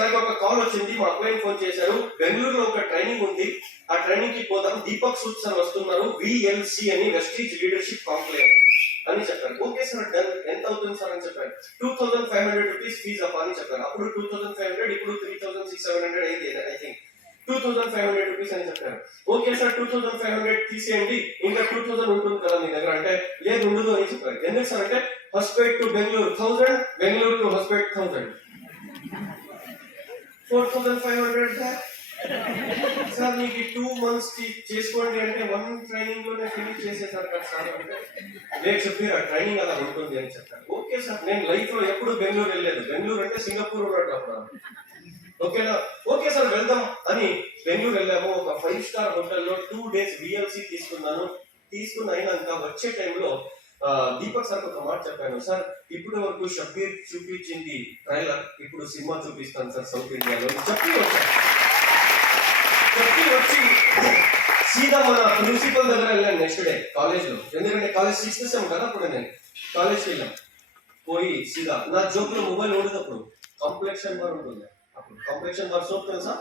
నాకు ఒక కాల్ వచ్చింది, మా అబ్బాయిని ఫోన్ చేశారు, బెంగళూరులో ఒక ట్రైనింగ్ ఉంది, ఆ ట్రైనింగ్ కి పోదాం, దీపక్ సూద్ సార్ వస్తున్నారు, VLC అని వెస్టీజ్ లీడర్షిప్ కాంక్లేవ్ అని చెప్పారు. ఓకే సార్ డన్, ఎంత అవుతుంది సార్ అని చెప్పారు. 2500 రూపీస్ ఫీజ్ అప్ప అని చెప్పారు. అప్పుడు 2500, ఇప్పుడు 3600 అయింది ఐ థింక్. 2500 రూపీస్ అని చెప్పారు. ఓకే సార్ 2500 తీసేయండి, ఇంకా 2000 ఉంటుంది కదా మీ దగ్గర అంటే, లేదు ఉండదు అని చెప్పారు. ఎందుకు సార్ అంటే, Hospet to Bengaluru 1000, Bengaluru to Hospet 1000, 4500 sir నీకు 2 months చేసుకోండి అంటే 1 ట్రైనింగ్ లోనే ఫినిష్ చేసేసారు కదా సార్ అంటే, లేదు చెప్పారు ట్రైనింగ్ అలా ఉంటుంది అని చెప్పారు. ఓకే సార్, నేను లైఫ్ లో ఎప్పుడు బెంగళూరు వెళ్ళలేదు, బెంగళూరు అంటే సింగపూర్ ఉన్నట్టు అప్పుడు. ఓకేనా, ఓకే సార్ వెళ్దాం అని బెంగళూరు వెళ్ళాము. ఒక 5-star హోటల్లో 2 days VLC తీసుకున్నాను. తీసుకున్న అయినాక వచ్చే టైంలో దీపక్ సార్ ఒక మాట చెప్పాను, సార్ ఇప్పుడు వరకు షబ్బీర్ చూపించింది ట్రైలర్, ఇప్పుడు సినిమా చూపిస్తాను సార్ సౌత్ ఇండియాలో చెప్పి వచ్చి సీదా మన ప్రిన్సిపల్ దగ్గర వెళ్ళాను నెక్స్ట్ డే కాలేజ్ లో. ఎందుకంటే కాలేజ్ 6th sem కదా అప్పుడు, నేను కాలేజ్కి వెళ్ళాం. పోయి సీదా నా జోబులో మొబైల్ ఉండేటప్పుడు కాంప్లెక్షన్ బార్ ఉంటుంది, అప్పుడు కాంప్లెక్షన్ బార్ సోప్ తెలుసా,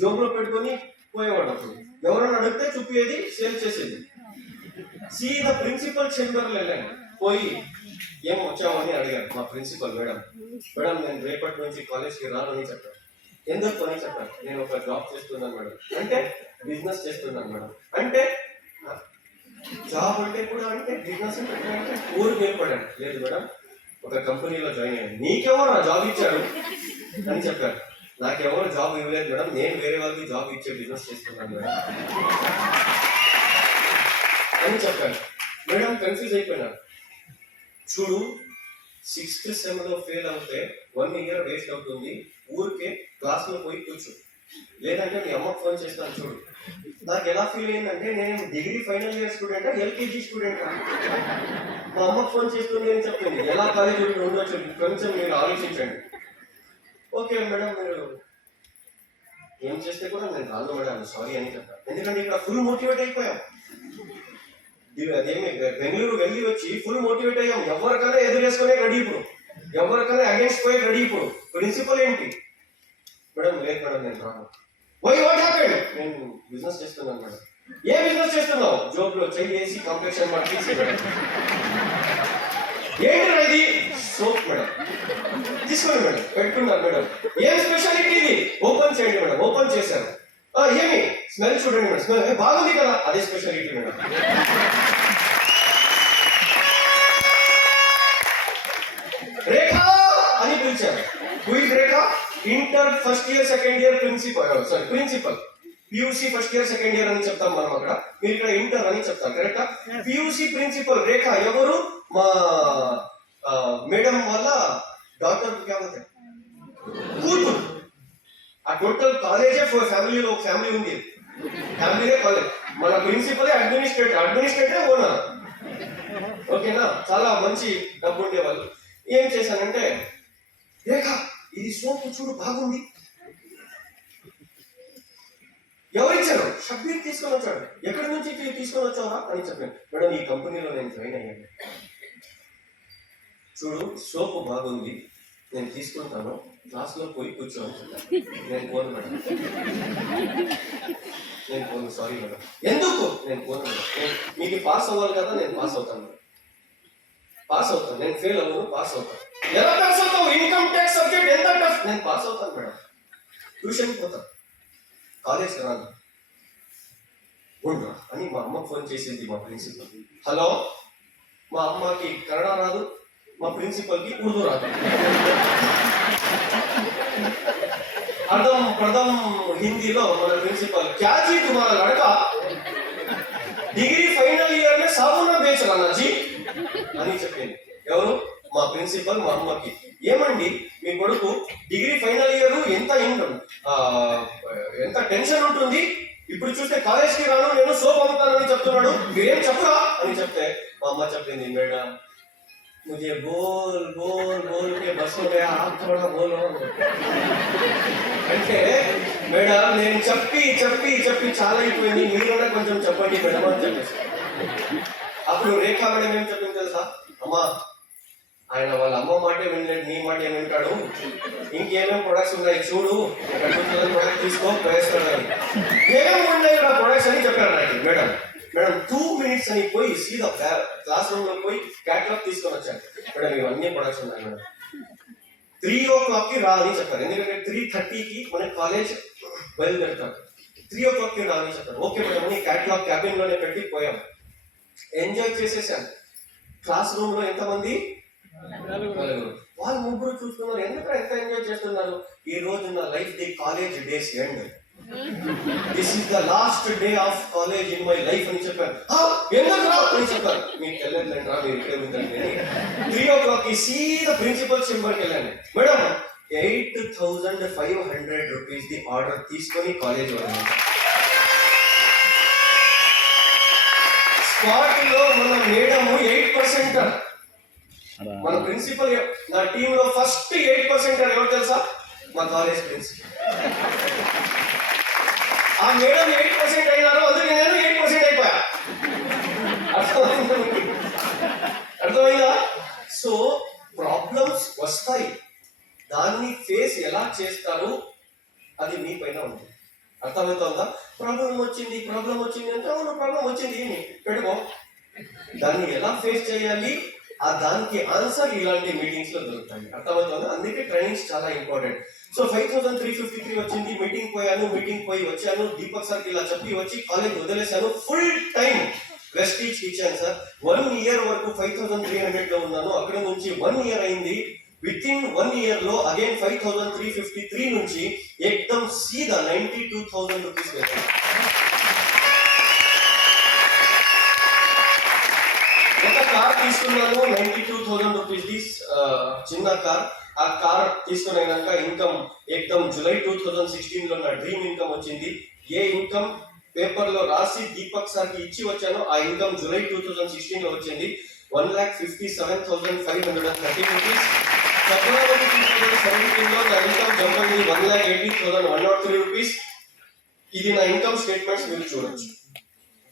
జోబులో పెట్టుకొని పోయేవాడు. అప్పుడు ఎవరైనా అడిగితే చూపించేది, సేల్ చేసేది. సీదా ప్రిన్సిపల్ చేంబర్ వెళ్ళాను. పోయి ఏం వచ్చామని అడిగాను మా ప్రిన్సిపల్ మేడం నేను రేపటి నుంచి కాలేజ్కి రానని చెప్పాను. ఎందుకు అని చెప్పాను, నేను ఒక జాబ్ చేస్తున్నాను మేడం అంటే, బిజినెస్ చేస్తున్నాను మేడం అంటే, జాబ్ అంటే కూడా అంటే బిజినెస్ అంటే ఊరు నిలబడాను. లేదు మేడం ఒక కంపెనీలో జాయిన్ అయ్యాను. నీకెవరు నా జాబ్ ఇచ్చారు అని చెప్పారు. నాకెవరు జాబ్ ఇవ్వలేదు మేడం, నేను వేరే వాళ్ళకి జాబ్ ఇచ్చే బిజినెస్ చేస్తున్నాను మేడం అని చెప్పాను. మేడం కన్ఫ్యూజ్ అయిపోయినాను. చూడు 6th sem లో ఫెయిల్ అవుతే 1 year వేస్ట్ అవుతుంది, ఊరికే క్లాస్ లో పోయి కూర్చో, లేదంటే మీ అమ్మకు ఫోన్ చేస్తాను చూడు. నాకు ఎలా ఫీల్ అయిందంటే, నేను degree final year student, LKG student, మా అమ్మకు ఫోన్ చేస్తుంది అని చెప్పింది. ఎలా కాలేజ్ ఉండొచ్చు కొంచెం మీరు ఆలోచించండి. ఓకే మేడం మీరు ఏం చేస్తే కూడా నేను రాను మేడం సారీ అని చెప్పాను. ఎందుకంటే ఇక్కడ ఫుల్ మోటివేట్ అయిపోయాం. అదేమి బెంగళూరు వెళ్ళి వచ్చి ఫుల్ మోటివేట్ అయ్యాం. ఎవరికైనా ఎదురేసుకునే రెడీ, ఇప్పుడు ఎవరికైనా అగేన్స్ట్ పోయే రెడీ. ఇప్పుడు ప్రిన్సిపల్ ఏంటి మేడం, లేదు మేడం నేను రాను. వై వాట్ హ్యాపెండ్, నేను బిజినెస్ చేస్తున్నాను మేడం. ఏ బిజినెస్ చేస్తున్నావు, జోబ్ లో చెయ్యి వేసి కాంప్లెక్షన్ తీసి మేడం. ఏంటి ఇది, సోప్ మేడం, తీసుకోండి మేడం, పెట్టుకున్నారు మేడం. ఏం స్పెషాలిటీ ఇది, ఓపెన్ చేయండి మేడం. ఓపెన్ చేశారు. ఏమి స్మెల్ చూడండి మేడం, స్మెల్ బాగుంది కదా, అదే స్పెషాలిటీ మేడం. రేఖ అని పిలిచారు. Who is Rekha, inter first year second year principal PUC first year second year అని చెప్తాం మనం అక్కడ, మీరు ఇక్కడ ఇంటర్ అని చెప్తారు కరెక్టా. PUC ప్రిన్సిపల్ రేఖ ఎవరు, మా మేడం వాళ్ళ డాక్టర్ కూతురు. ఆ టోటల్ కాలేజే ఫ్యామిలీలో ఒక ఫ్యామిలీ ఉంది, ఫ్యామిలీనే కాలేజ్. మన ప్రిన్సిపల్ అడ్మినిస్ట్రేటర్ ఓనర్. ఓకేనా, చాలా మంచి డబ్బు ఉండేవాళ్ళు. ఏం చేశానంటే, రేఖ ఇది సోపు చూడు బాగుంది, ఎవరిచ్చారు, షబ్బీర్ తీసుకొని వచ్చాడు, ఎక్కడి నుంచి తీసుకొని వచ్చావా అని చెప్పాను. మేడం ఈ కంపెనీలో నేను జాయిన్ అయ్యాను, చూడు సోపు బాగుంది, నేను తీసుకుంటాను, క్లాస్ లో పోయి కూర్చోవచ్చు. నేను పోను మేడం, నేను పోను సారీ మేడం. ఎందుకు, నేను పోను మేడం, మీకు పాస్ అవ్వాలి కదా, నేను పాస్ అవుతాను మేడం, పాస్ అవుతాను, నేను ఫెయిల్ అవ్వను, పాస్ అవుతాను. ఎలా పాస్ అవుతావు, ఇన్కమ్ ట్యాక్స్ సబ్జెక్ట్ ఎంత టఫ్, నేను పాస్ అవుతాను మేడం. ట్యూషన్కి పోతాను, కాలేజ్కి రాను ఉండరా అని మా అమ్మకి ఫోన్ చేసింది మా ప్రిన్సిపల్. హలో, మా అమ్మకి కన్నడ రాదు, మా ప్రిన్సిపల్కి ఉర్దూ రాదు. అర్థం హిందీలో మన ప్రిన్సిపల్, క్యా జీ తుమారా లడకా డిగ్రీ ఫైనల్ ఇయర్ మే సాబునా బేచ్ రానా జీ అని చెప్పింది. ఎవరు, మా ప్రిన్సిపల్ మా అమ్మకి. ఏమండి మీ కొడుకు డిగ్రీ ఫైనల్ ఇయర్, ఎంత టెన్షన్ ఉంటుంది, ఇప్పుడు చూస్తే కాలేజ్కి రాను, నేను సోప్ అమ్ముతానని చెప్తున్నాడు, మీరేం చెప్పురా అని చెప్తే మా అమ్మ చెప్పింది, మేడం मुझे बोल बोल बोल के बस हो गया, आप थोड़ा बोलो అంటే మేడం నేను చెప్పి చాలా అయిపోయింది, మీరు కూడా కొంచెం చెప్పండి మేడం అని చెప్పేసి. అప్పుడు రేఖా మేడం ఏం చెప్పింది తెలుసా, అమ్మా ఆయన వాళ్ళ అమ్మ మాటే వినలేదు, నీ మాట ఏమి వింటాడు, ఇంకేమేమి ప్రొడక్ట్స్ ఉన్నాయి చూడు, ఇక్కడ 2000 ప్రొడక్ట్ తీసుకో వేస్తాడు అని. ఏమేమి ఉన్నాయి నా ప్రొడక్ట్స్ అని చెప్పారు నాకు. మేడం 2 minutes అని పోయి సీదా క్లాస్ రూమ్ లో పోయి క్యాటలాగ్ తీసుకొని వచ్చాను. మేడం ఇవన్నీ ప్రొడక్ట్స్ ఉన్నాయి మేడం, 3 o'clock రా అని చెప్పారు. ఎందుకంటే 3:30కి మన కాలేజ్ బయలుదేరుతారు, 3 o'clock రా అని చెప్పారు. ఓకే మేడం అని క్యాటలాగ్ క్యాబిన్ లోనే పెట్టి పోయాం. ఎంజాయ్ చేసేసాను. క్లాస్ రూమ్ లో ఎంతమంది? 4. వాళ్ళు 3 చూస్తున్నారు, ఎందుకు ఎంత ఎంజాయ్ చేస్తున్నారు. ఈ రోజు నా life the college days end, this is the last day of college in my life అని చెప్పారు. ఎందుకు రా అని చెప్పారు. మీకు వెళ్ళండి రా, మీరు ఇక్కడే ఉందండి. 3 o'clock సీదా ప్రిన్సిపల్ ఛాంబర్కి వెళ్ళండి. మేడం 8,500 rupees ది ఆర్డర్ తీసుకొని కాలేజ్ వెళ్ళండి. స్పాట్ లో మన మేడం 8%. మన ప్రిన్సిపల్, నా టీమ్ లో ఫస్ట్ 8% ఎవరు తెలుసా? మా కాలేజ్ ప్రిన్సిపల్. ఆ మేడం 8% అయినారు, అందుకే నేను 8% అయిపోయా. అర్థమైందా? సో ప్రాబ్లమ్స్ వస్తాయి, దాన్ని ఫేస్ ఎలా చేస్తారు అది మీ పైన ఉంది. అర్థమవుతుందా? ప్రాబ్లం వచ్చింది అంటే అవును ప్రాబ్లం వచ్చింది, ఏమి పెట్టుకో, దాన్ని ఎలా ఫేస్ చేయాలి, ఆ దానికి ఆన్సర్ ఇలాంటి మీటింగ్స్ లో దొరుకుతాయి. అర్థమవుతుంది. అందుకే ట్రైనింగ్స్ చాలా ఇంపార్టెంట్. సో 5,353 వచ్చింది, మీటింగ్ పోయి వచ్చాను, దీపక్ సార్కి ఇలా చెప్పి వచ్చి కాలేజ్ వదిలేశాను. ఫుల్ టైం ప్రెస్టీజ్ ఇచ్చాను సార్. 1 year వరకు 5,300 లో ఉన్నాను. అక్కడ నుంచి 1 year అయింది. విత్ ఇన్ 1 year లో అగైన్ 5,353 నుంచి ఏకదం సీదా 92,000 రూపీస్ వేసాను. ఒక కార్ తీసుకున్నాను 92,000 రూపీస్, చిన్న కార్. ఆ కార్ తీసుకున్నాక ఇన్కమ్ ఏకదం జూలై 2016 లో నా డ్రీమ్ ఇన్కమ్ వచ్చింది. ఏ ఇన్కమ్ పేపర్ లో రాసి దీపక్ సార్ కి ఇచ్చి వచ్చాను, ఆ ఇన్కమ్ జూలై 2016 లో వచ్చింది. 1,57,530 రూపీస్. ఫిబ్రవరి 2017 లో నా ఇన్కమ్ జంప్ అయింది 1,80,103 రూపీస్. ఇది నా ఇన్కమ్ స్టేట్మెంట్స్ మీరు చూడొచ్చు.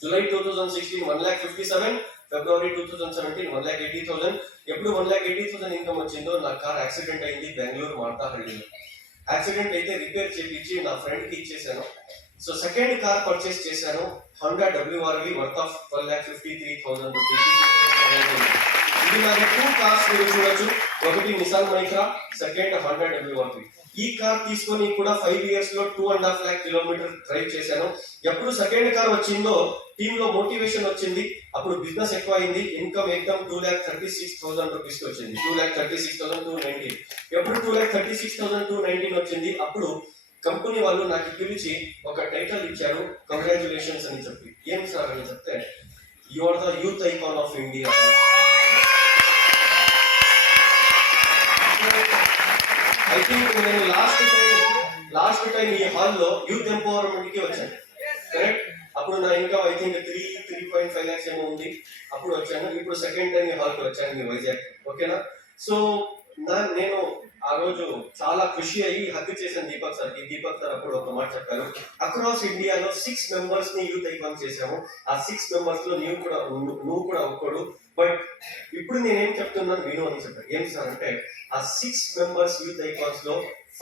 జూలై 2016 1,57,000, ఫిబ్రవరి 2017 1,80,000. ఎప్పుడు 1,80,000 ఇన్కమ్ వచ్చిందో నా కార్ యాక్సిడెంట్ అయింది బెంగళూరు మార్తాహళ్లిలో. యాక్సిడెంట్ అయితే రిపేర్ చేయించి నా ఫ్రెండ్ కి ఇచ్చేసాను. సో సెకండ్ కార్ పర్చేస్ చేశాను, Honda WRV worth of 12,53,000 rupees. ఇది నాది 2 కార్స్ మీరు చూడొచ్చు. ఒకటి Nissan Micra, second Honda WRV. ఈ కార్ తీసుకొని కూడా 5 years లో 2.5 lakh kilometers డ్రైవ్ చేశాను. ఎప్పుడు సెకండ్ కార్ వచ్చిందో టీమ్ లో మోటివేషన్ వచ్చింది, అప్పుడు బిజినెస్ ఎక్కువ అయింది. ఇన్కమ్ ఏకదం 2,36,000 రూపీస్ వచ్చింది. 2,36,219. ఎప్పుడు 2,36,219 వచ్చింది, అప్పుడు కంపెనీ వాళ్ళు నాకు పిలిచి ఒక టైటిల్ ఇచ్చారు, కంగ్రాచులేషన్స్ అని చెప్పి. ఏం సార్ అని చెప్తే, you are the youth icon of India. I think నేను లాస్ట్ టైం ఈ హాల్లో యూత్ ఎంపవర్మెంట్ కి వచ్చాను, కరెక్ట్? అప్పుడు నా ఇన్కమ్ ఐ థింక్ 3.5 lakhs ఏమో ఉంది, అప్పుడు వచ్చాను. ఇప్పుడు సెకండ్ టైం ఈ హాల్కి వచ్చాను మీ వైజాగ్, ఓకేనా? సో నేను ఆ రోజు చాలా ఖుషి అయ్యి హగ్ చేశాను దీపక్ సార్ కి. దీపక్ సార్ అప్పుడు ఒక మాట చెప్పారు, అక్రాస్ ఇండియాలో 6 members ని యూత్ ఐకాన్ చేశాము, ఆ 6 members లో నువ్వు కూడా ఒక్కడు. బట్ ఇప్పుడు నేనేం చెప్తున్నాను విను అని చెప్పారు. ఏం సార్ అంటే, ఆ 6 members యూత్ ఐకాన్స్ లో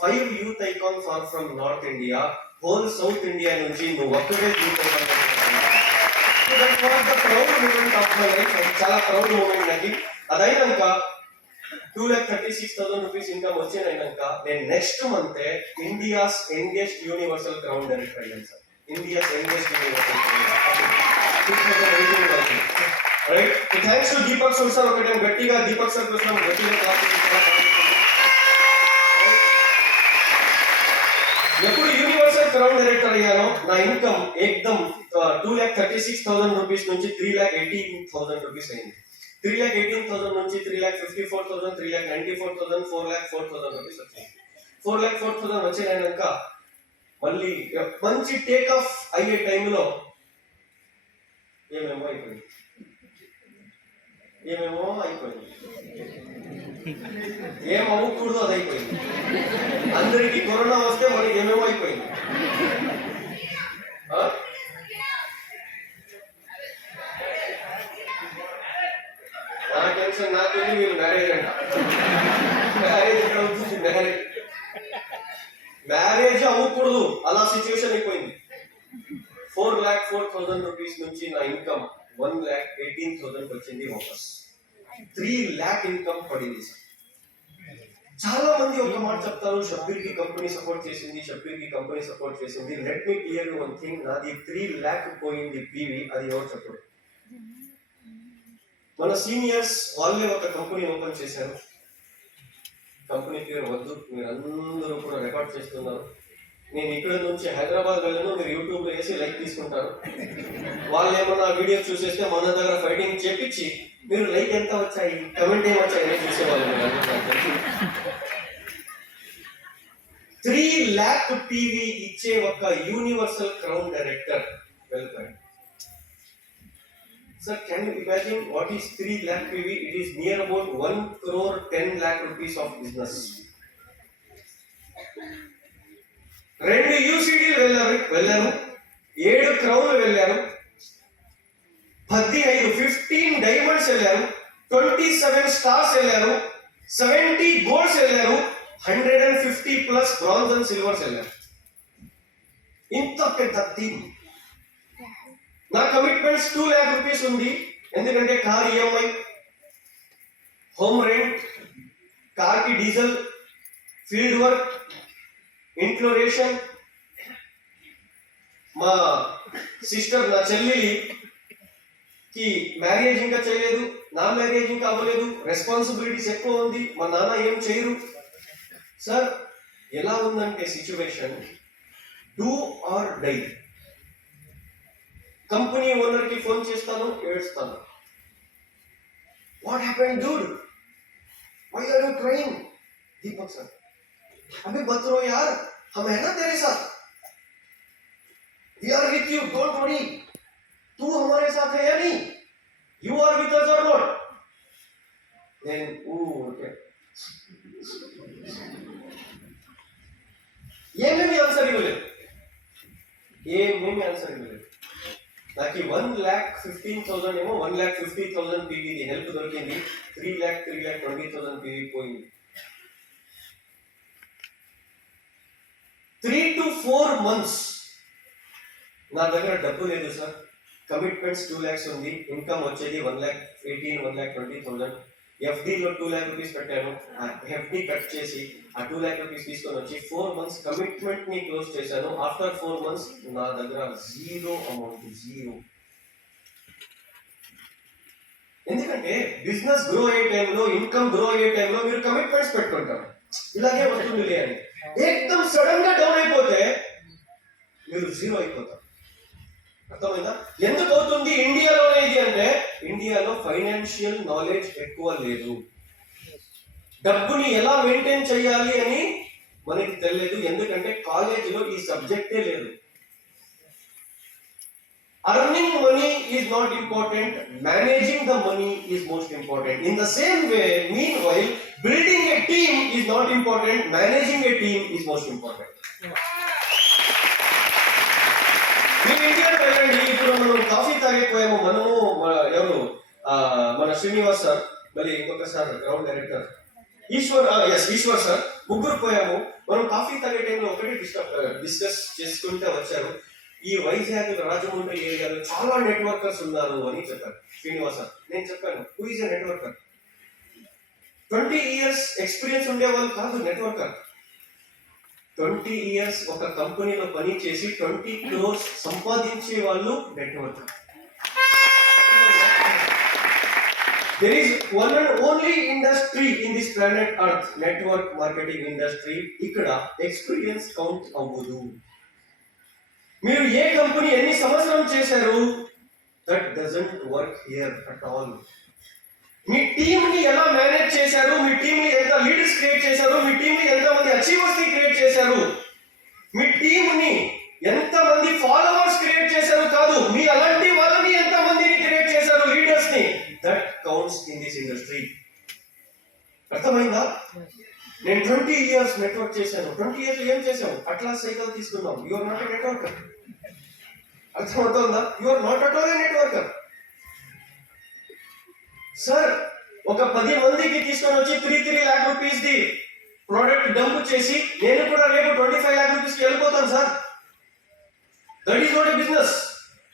5 youth icons are from north India, whole south India నుంచి నువ్వు ఒక్కడే youth icon. Proud moment of my life, చాలా ప్రౌడ్ మూమెంట్ నాకు. అదైనాక 2,36,000 రూపీస్ ఇన్కమ్ వచ్చినాక నేను next month India's youngest universal crown director అయ్యాను sir. India's youngest universal crown 2018 right. Thanks to Deepak sir. ఒకటే గట్టిగా దీపక్ సార్ కోసం గట్టిగా క్లాస్. ఎప్పుడు యూనివర్సల్ క్రౌన్ డైరెక్టర్ అయ్యానో నా ఇన్కమ్ ఏకదం 2,36,000 రూపీస్ నుంచి 3,18,000 రూపీస్ అయింది. 3,18,000 నుంచి 3,54,000, 3,94,000, 4,04,000 రూపీస్ వచ్చింది. 4,04,000 వచ్చినాక మళ్ళీ మంచి టేక్ ఆఫ్ అయ్యే టైంలో ఏమేమో అయిపోయింది. ఏం అవ్వకూడదు అది అయిపోయింది. అందరికి కరోనా వస్తే మనకి ఏమేమో అయిపోయింది. నా టెన్షన్ నాకుంది, మీరు మ్యారేజ్ అంట. మ్యారేజ్ అవ్వకూడదు, అలా సిచ్యువేషన్ అయిపోయింది. 4,04,000 రూపీస్ నుంచి నా ఇన్కమ్ 1,18,000 వచ్చింది వాపస్. 3 lakh ఇన్కమ్ పడింది సార్. చాలా మంది ఒక మాట చెప్తారు, షబ్బీర్ కి కంపెనీ సపోర్ట్ చేసింది, షబ్బీర్ కి కంపెనీ సపోర్ట్ చేసింది. Let me clear one thing, నాది 3 lakh పోయింది పీవీ, అది ఎవరు చెప్పరు. మన సీనియర్స్ వాళ్ళే ఒక కంపెనీ ఓపెన్ చేశారు. కంపెనీ పేరు వద్దు, మీరు అందరూ కూడా రికార్డ్ చేస్తున్నారు. నేను ఇక్కడ నుంచి హైదరాబాద్ వెళ్ళను, మీరు యూట్యూబ్ లో వేసి లైక్ తీసుకుంటారు. వాళ్ళు ఏమన్నా వీడియో చూసేస్తే మన దగ్గర ఫైటింగ్ చేపించి మీరు లైక్ ఎంత వచ్చాయి, కమెంట్ ఏం వచ్చాయి చూసేవాళ్ళు. 3 lakh టీవీ ఇచ్చే ఒక universal crown director welcome. Sir, can you imagine what is 3 lakh PV? It is near about 1 crore 10 lakh rupees of business. 2 UCD వెళ్ళాను, 7 క్రౌన్లు వెళ్ళాను, 15 డైమండ్స్ వెళ్ళాను, 27 స్టార్స్ వెళ్ళాను, 70 గోల్డ్స్ వెళ్ళాను, 150 ప్లస్ బ్రాంజ్ అండ్ సిల్వర్స్ వెళ్ళాను. ఇంత పెద్ద టీమ్. నా కమిట్మెంట్స్ 2 lakh రూపీస్ ఉంది. ఎందుకంటే car EMI, home rent, car కి డీజిల్, ఫీల్డ్ వర్క్, ఇంట్లో రేషన్, మా సిస్టర్ నా చెల్లికి మ్యారేజ్ ఇంకా చేయలేదు, నా మ్యారేజ్ ఇంకా అవ్వలేదు, రెస్పాన్సిబిలిటీస్ ఎక్కువ ఉంది, మా నాన్న ఏం చేయరు. సార్ ఎలా ఉందంటే situation, do or die. Company owner కి ఫోన్ చేస్తాను, ఏడుస్తాను. What happened dude, why are you crying? Deepak sir, अभी मत रो यार, हम है ना तेरे साथ, we are with you, don't worry. तू हमारे साथ है या नहीं? यू आर विथ अस और नॉट? देन ओके, ఏమేమి ఆన్సర్ ఇవ్వలేదు, ఏమేమి ఆన్సర్ ఇవ్వలేదు. నాకు 1,15,000 ఏమో 1,50,000 పీవీ హెల్ప్ దొరికింది. 3,20,000 పీవీ పోయింది. 3 to 4 months నా దగ్గర డబ్బు లేదు సార్. కమిట్మెంట్స్ 2 lakhs ఉంది, ఇన్కమ్ వచ్చేది 1,18,000 1,20,000. ఎఫ్డీలో 2 lakh రూపీస్ పెట్టాను. ఆ ఎఫ్డీ కట్ చేసి ఆ 2 lakh రూపీస్ తీసుకొని వచ్చి 4 months కమిట్మెంట్ ని క్లోజ్ చేశాను. ఆఫ్టర్ 4 months నా దగ్గర జీరో అమౌంట్, జీరో. ఎందుకంటే బిజినెస్ గ్రో అయ్యే టైంలో, ఇన్కమ్ గ్రో అయ్యే టైంలో మీరు కమిట్మెంట్స్ పెట్టుకుంటారు, ఇలాగే వస్తుంది అని. ఏకదం సడన్ గా డౌన్ అయిపోతే మీరు జీరో అయిపోతారు. అర్థమైందా? ఎందుకు అవుతుంది ఇండియాలోనే ఇది అంటే, ఇండియాలో ఫైనాన్షియల్ నాలెడ్జ్ ఎక్కువ లేదు. డబ్బుని ఎలా మెయింటైన్ చేయాలి అని మనకి తెలియదు. ఎందుకంటే కాలేజీలో ఈ సబ్జెక్టే లేదు. Earning money is not important, managing the money is most important. In the same way, meanwhile, building a team is not important, managing a team is most important. మీరు ఇండియా వెళ్ళండి, ఇప్పుడు మనం కాఫీ తాగేపోయాము, మనము ఎవరు మన శ్రీనివాస్ సార్, మళ్ళీ ఇంకొకసారి ground director Eshwar sir, ముగ్గురు పోయాము. మనం కాఫీ తాగే టైంలో ఒకటి డిస్కస్ చేసుకుంటే వచ్చారు, ఈ వైజాగ్ రాజమండ్రి ఏరియాలో చాలా నెట్వర్కర్స్ ఉన్నారు అని చెప్పారు శ్రీనివాస్ సార్. నేను చెప్పాను, who is a networker? 20 years experience ఉండేవాళ్ళు కాదు నెట్వర్కర్. 20 years ఒక కంపెనీలో పని చేసి 20 crores సంపాదించే వాళ్ళు నెట్వర్కర్. There is one and only industry in this planet Earth, network marketing industry. ఇక్కడ ఎక్స్పీరియన్స్ కౌంట్ అవ్వదు. మీరు ఏ కంపెనీ ఎన్ని సంవత్సరం చేశారు, that doesn't work here at all. Me team ని ఎలా మేనేజ్ చేశారు, మీ టీమ్ ని ఎంత లీడర్స్ క్రియేట్ చేశారు, మీ టీమ్ ని ఎంత మంది అచీవర్స్ ని క్రియేట్ చేశారు, మీ టీమ్ ని ఎంత మంది ఫాలోవర్స్ క్రియేట్ చేశారు కాదు, మీ అలాంటి వాళ్ళని ఎంత మందిని క్రియేట్ చేశారు, లీడర్స్ ని, that counts in this industry. అర్థమైందా? నేను 20 years నెట్వర్క్ చేశాను. 20 years ఏం చేశాను? అట్లా సైకిల్ తీసుకున్నాం. You are not a networker. అర్థమవుతుందా? You are not at all a networker. Sir ఒక 10 మందికి తీసుకొని వచ్చి 3 lakh rupees the product dump చేసి నేను కూడా రేపు 25 అవుతాం sir. That is not a business,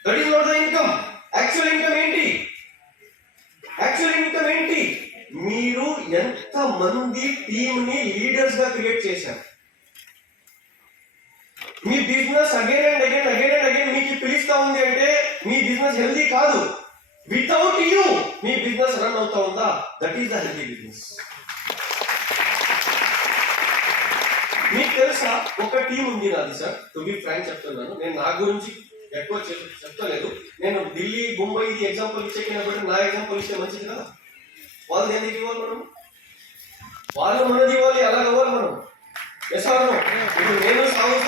that is not the income. Actual income ఏంటి? యాక్చువల్ ఇన్కమ్ ఏంటి? మీరు ఎంత మంది టీమ్ ని లీడర్స్ గా క్రియేట్ చేశారు. మీ బిజినెస్ అగైన్ అండ్ అగైన్ మీకు పిలుస్తా ఉంది అంటే మీ బిజినెస్ హెల్దీ కాదు. Without you me business run అవుతా ఉందా? That is the healthy business. మీకు తెలుసా, ఒక టీం ఉంది నాది సార్. టు బి ఫ్రాంక్ చెప్తున్నాను, నేను నా గురించి ఎక్కువ చెప్తలేదు. నేను ఢిల్లీ, ముంబై ఎగ్జాంపుల్ ఇచ్చేకినప్పుడు నా ఎగ్జాంపుల్ ఇస్తే మంచిది కదా. వాళ్ళు ఎందుకు ఇవ్వాలి మనం? వాళ్ళు మనది ఇవ్వాలి, అలాగ ఇవ్వాలి మనం. Yes or no? ఇప్పుడు నేను సాగుతా